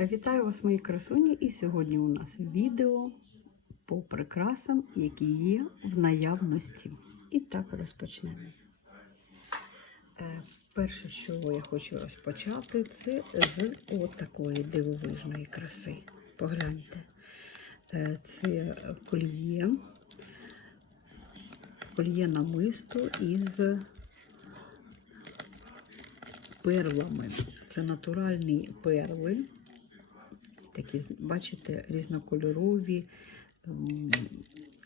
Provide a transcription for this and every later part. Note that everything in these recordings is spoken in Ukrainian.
Вітаю вас, мої красуні, і сьогодні у нас відео по прикрасам, які є в наявності. І так розпочнемо. Е, Перше, що я хочу розпочати, це з отакої дивовижної краси. Погляньте, Е, це кольє, кольє намисто із перлами. Це натуральні перли. Такі, бачите, різнокольорові,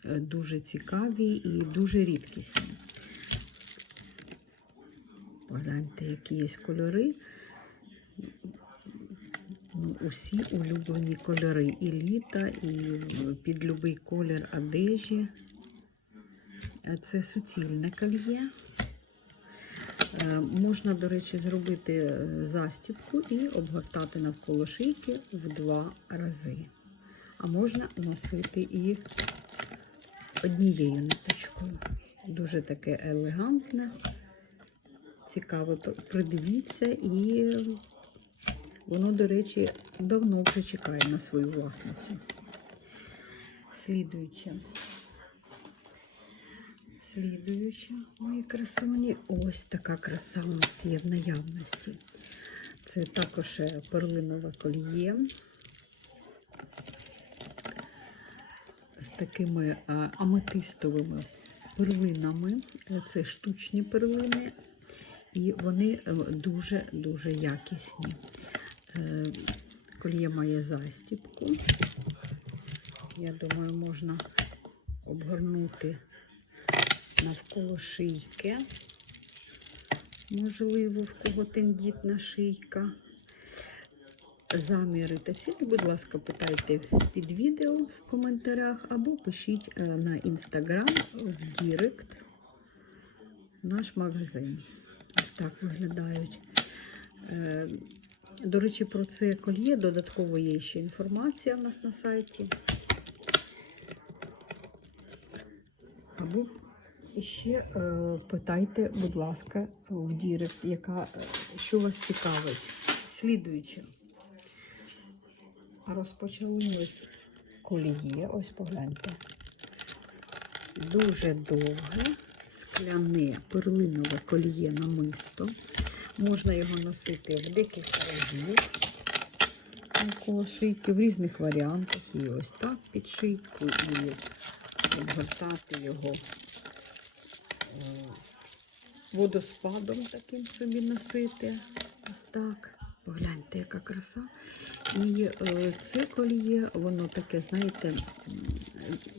е, дуже цікаві і дуже рідкісні. Погляньте, які є кольори. Ну, усі улюблені кольори і літа, і під будь-який колір одежі. Е, Це суцільне кольє. Е, Можна, до речі, зробити е, застібку і обгортати навколо шийки в два рази. А можна носити і однією ниточкою. Дуже таке елегантне, цікаве. Придивіться, і воно, до речі, давно вже чекає на свою власницю. Слідуюче. Слідуюча, мої красуні, ось така краса у нас є в наявності. Це також е, перлинове кольє з такими е, аметистовими перлинами. Це штучні перлини, і вони дуже-дуже якісні. Е, Кольє має застіпку. Я думаю, можна обгорнути навколо шийки. Можливо, в кого тендітна шийка. Заміри та будь ласка, питайте під відео в коментарях або пишіть е, на інстаграм в Дірект наш магазин. Ось так виглядають. Е, До речі, про це кольє додатково є ще інформація у нас на сайті. Або і ще е, питайте, будь ласка, в Дірект, яка, е, що вас цікавить. Слідуючи. Розпочали ми з колії. Ось погляньте. Дуже довге, скляне перлинове коліє намисто. Можна його носити в декілька разів навколо шийки, в різних варіантах. І ось так під шийку, і обгортати його водоспадом таким собі носити. Ось так. Погляньте, яка краса. І е, це коліє, воно таке, знаєте,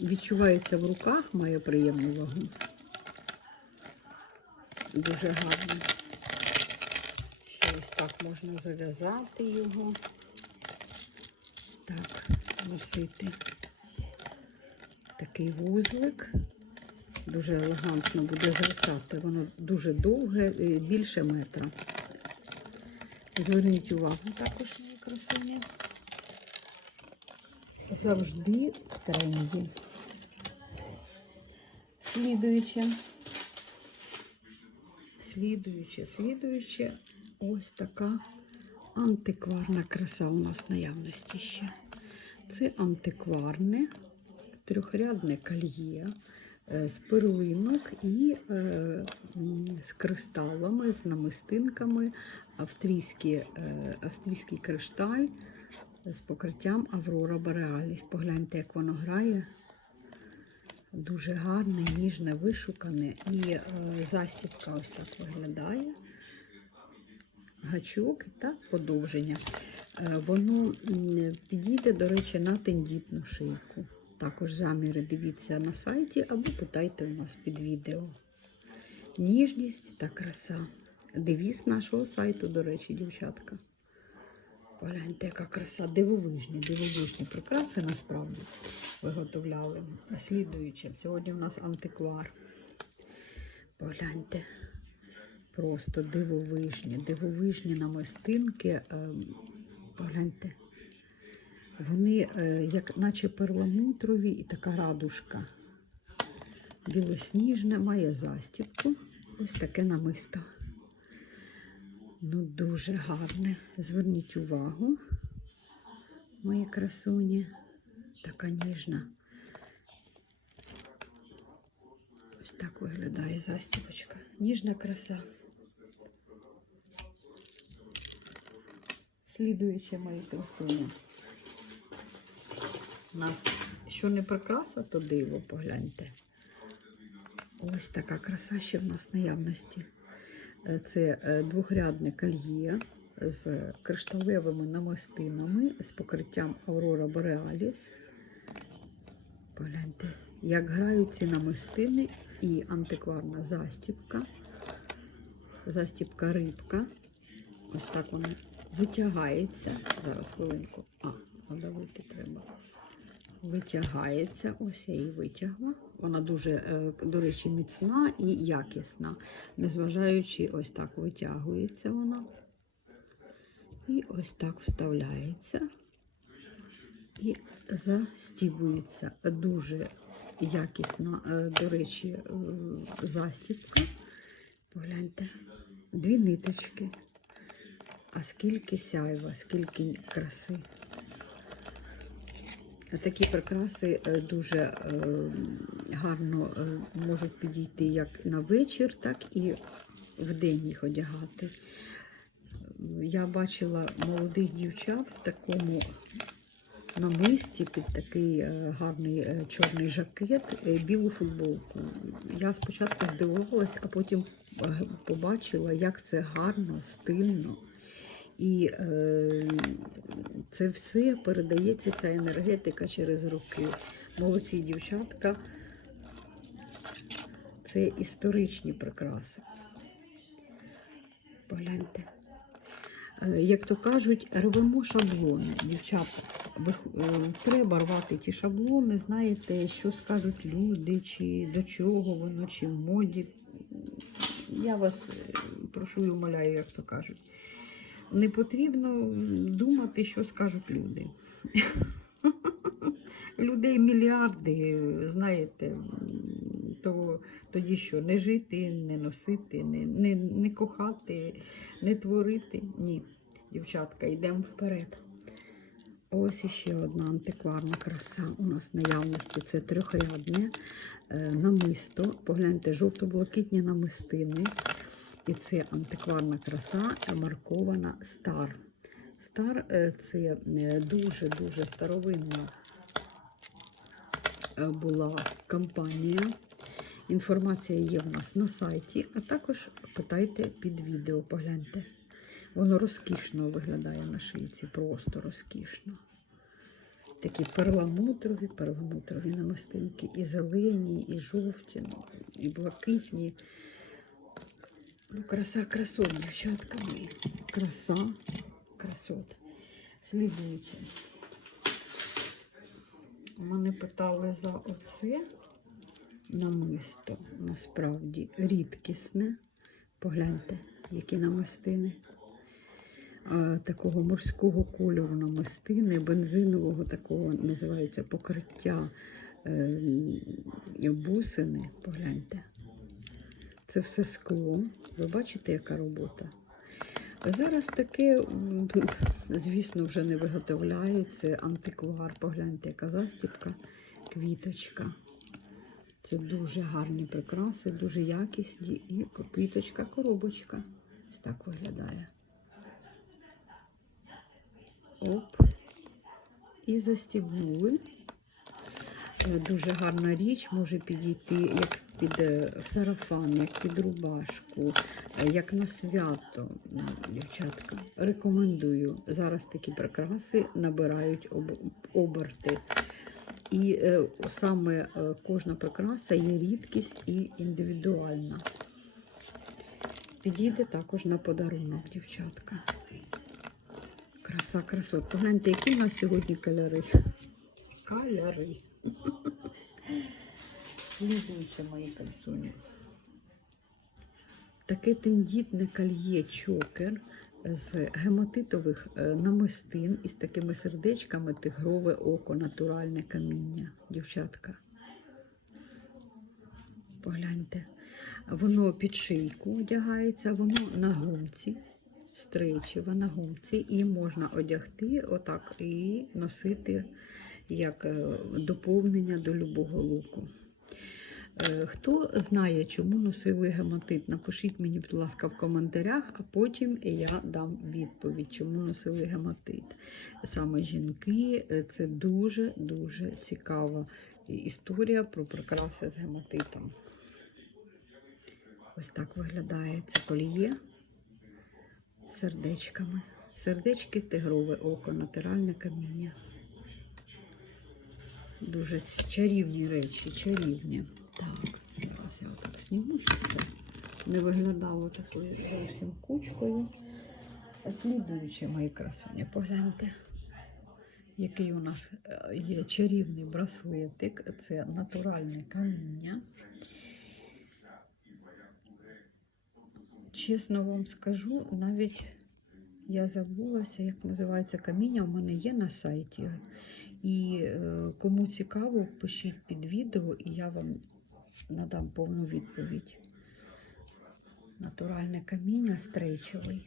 відчувається в руках, має приємну вагу. Дуже гарно. Ще ось так можна зав'язати його. Так, носити такий вузлик. Дуже елегантно буде звисати. Воно дуже довге, більше метра. Зверніть увагу також мої красуні. Завжди в тренді. Слідуюче. Слідуюче, слідуюче. Ось така антикварна краса у нас наявності ще. Це антикварне трьохрядне кольє з перлинок і е, з кристалами, з намистинками, австрійські, е, австрійський кришталь з покриттям Аврора Бореаліс. Погляньте, як воно грає. Дуже гарне, ніжне, вишукане. І е, застібка ось так виглядає. Гачок та подовження. Е, Воно підійде, до речі, на тендітну шийку. Також заміри дивіться на сайті або питайте у нас під відео. Ніжність та краса. Девіз нашого сайту, до речі, дівчатка. Погляньте, яка краса. Дивовижні, дивовижні прикраси насправді виготовляли. А слідуючи, сьогодні у нас антиквар. Погляньте. Просто дивовижні, дивовижні намистинки. Ем, Погляньте. Вони е, як наче перламутрові і така радужка. Білосніжне, має застібку. Ось таке намисто. Ну, дуже гарне. Зверніть увагу. Мої красуні. Така ніжна. Ось так виглядає застібочка. Ніжна краса. Слідуюче мої красуні. У нас що не прикраса, то диво, погляньте. Ось така краса ще в нас наявності. Е, Це е, двохрядне кольє з кришталевими намистинами з покриттям Aurora Borealis. Погляньте, як грають ці намистини і антикварна застібка. Застібка рибка. Ось так вона витягається. Зараз хвилинку. А, надавити треба. Витягається. Ось я її витягла. Вона дуже, е, до речі, міцна і якісна. Незважаючи, ось так витягується вона. І ось так вставляється. І застібується. Дуже якісна, е, до речі, е, застібка. Погляньте, дві ниточки. А скільки сяйва, скільки краси. Такі прикраси е, дуже е, гарно е, можуть підійти як на вечір, так і в день їх одягати. Я бачила молодих дівчат в такому намисті під такий гарний чорний жакет, білу футболку. Я спочатку здивувалась, а потім побачила, як це гарно, стильно. І е, це все передається, ця енергетика через роки. Молодці дівчатка. Це історичні прикраси. Погляньте. Е, Як то кажуть, рвемо шаблони, дівчата. Е, треба рвати ті шаблони, знаєте, що скажуть люди, чи до чого воно, чи в моді. Я вас прошу і умоляю, як то кажуть. Не потрібно думати, що скажуть люди. Людей мільярди, знаєте, то тоді що, не жити, не носити, не, не, не кохати, не творити. Ні, дівчатка, йдемо вперед. Ось іще одна антикварна краса у нас наявності. Це трьохрядне е, намисто. Погляньте, жовто-блакитні намистини. І це антикварна краса, маркована Стар. Стар е, це дуже-дуже старовинна е, була компанія. Інформація є в нас на сайті, а також питайте під відео, погляньте. Воно розкішно виглядає на шийці, просто розкішно. Такі перламутрові, перламутрові намистинки, і зелені, і жовті, ну, і блакитні. Ну, краса красот, дівчатка мої. Краса красот. Слідуючи. Мене питали за оце намисто. Насправді рідкісне. Погляньте, які намистини. Такого морського кольору намистини, бензинового такого називається покриття е, бусини. Погляньте. Це все скло. Ви бачите, яка робота? Зараз таке, звісно, вже не виготовляють. Це антиквар. Погляньте, яка застібка, квіточка. Це дуже гарні прикраси, дуже якісні. І квіточка, коробочка. Ось так виглядає. Оп. І застібнули. Е, Дуже гарна річ, може підійти як під е, сарафан, як під рубашку, е, як на свято. Дівчатка, рекомендую. Зараз такі прикраси набирають оберти. І е, саме кожна прикраса є рідкість і індивідуальна. Підійде також на подарунок, дівчатка. Краса, красот. Погляньте, які у нас сьогодні кольори. Кольори. Слідуюче мої красуні. Таке тендітне кольє чокер з гематитових е, намистин із такими сердечками тигрове око, натуральне каміння. Дівчатка. Погляньте. Воно під шийку одягається, воно на гумці. стрейчева на гумці, і можна одягти отак і носити як е, доповнення до любого луку. Е, Хто знає, чому носили гематит, напишіть мені, будь ласка, в коментарях, а потім я дам відповідь, чому носили гематит. Саме жінки е, це дуже-дуже цікава історія про прикраси з гематитом. Ось так виглядає це коліє сердечками. Сердечки, тигрове око, натуральне каміння. Дуже чарівні речі, чарівні. Так, зараз я отак зніму, щоб це не виглядало такою зовсім кучкою. Слідуючи мої красуні, погляньте, який у нас е, є чарівний браслетик. Це натуральне каміння. Чесно вам скажу, навіть я забулася, як називається каміння, у мене є на сайті. І е, кому цікаво, пишіть під відео, і я вам надам повну відповідь. Натуральне каміння стрейчовий.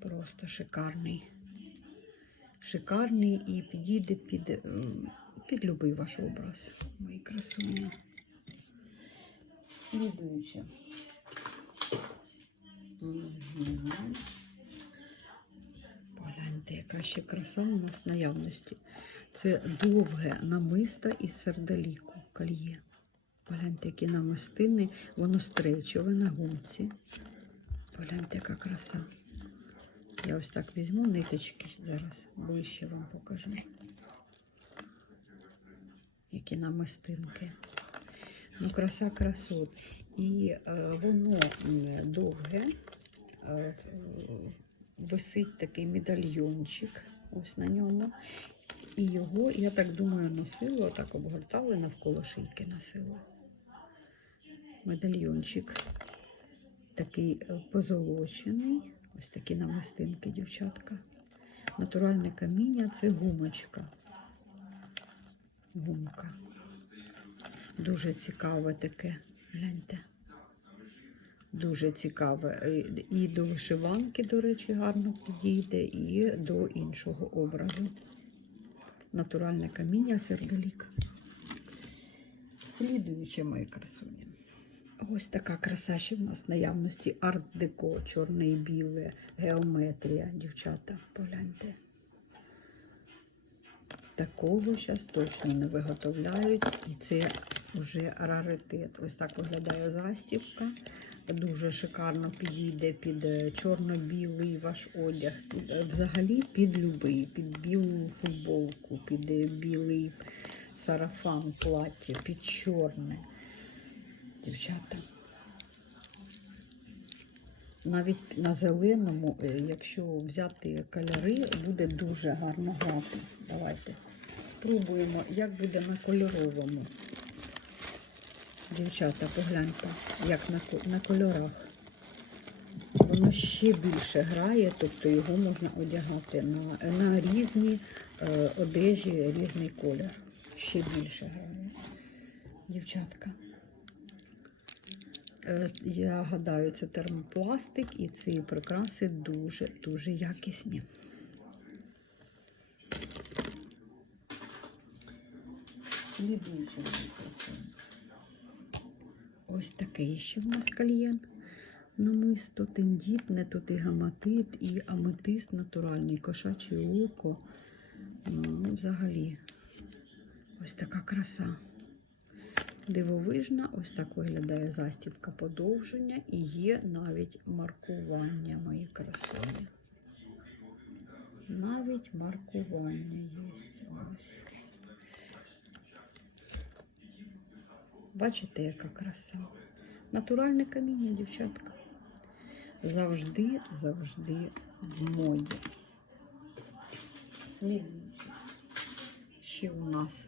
Просто шикарний. Шикарний і підійде під, е, під любий ваш образ. Мої красуні. Слідуюче. Погляньте, яка ще краса у нас наявності. Це довге намисто із сердоліку кольє. Погляньте, які намистини, воно стрейчове на гумці. Погляньте, яка краса. Я ось так візьму ниточки зараз, ближче вам покажу. Які намистинки. Ну, краса красот. І е, воно довге, е, висить такий медальйончик ось на ньому. І його, я так думаю, носили, отак обгортали, навколо шийки носили. Медальйончик такий е, позолочений. Ось такі намистинки, дівчатка. Натуральне каміння це гумочка. Гумка. Дуже цікаве таке. Гляньте. Дуже цікаве. І- І до вишиванки, до речі, гарно підійде, і до іншого образу. Натуральне каміння сердолік. Слідуюче мої красуні. Ось така краса ще в нас в наявності. Арт-деко, чорне і біле, геометрія, дівчата, погляньте. Такого зараз точно не виготовляють, і це вже раритет. Ось так виглядає застібка. Дуже шикарно підійде під е, чорно-білий ваш одяг. Е, Взагалі під любий, під білу футболку, під е, білий сарафан, плаття, під чорне. Дівчата. Навіть на зеленому, якщо взяти кольори, буде дуже гарно грати. Давайте спробуємо, як буде на кольоровому. Дівчата, погляньте, як на, на кольорах. Воно ще більше грає, тобто його можна одягати на, на різні е, одежі, різний колір. Ще більше грає. Дівчатка. Е, Я гадаю, це термопластик і ці прикраси дуже-дуже якісні. Слідуюче прикраса. Ось такий ще в нас кальєн. Намисто, тендітне, тут і гаматит, і аметист натуральний, кошаче око. Ну, взагалі, ось така краса. Дивовижна, ось так виглядає застібка подовження і є навіть маркування мої красуні. Навіть маркування є. Ось. Бачите, яка краса. Натуральне каміння, дівчатка. Завжди, завжди в моді. Слідуючи. Ще у нас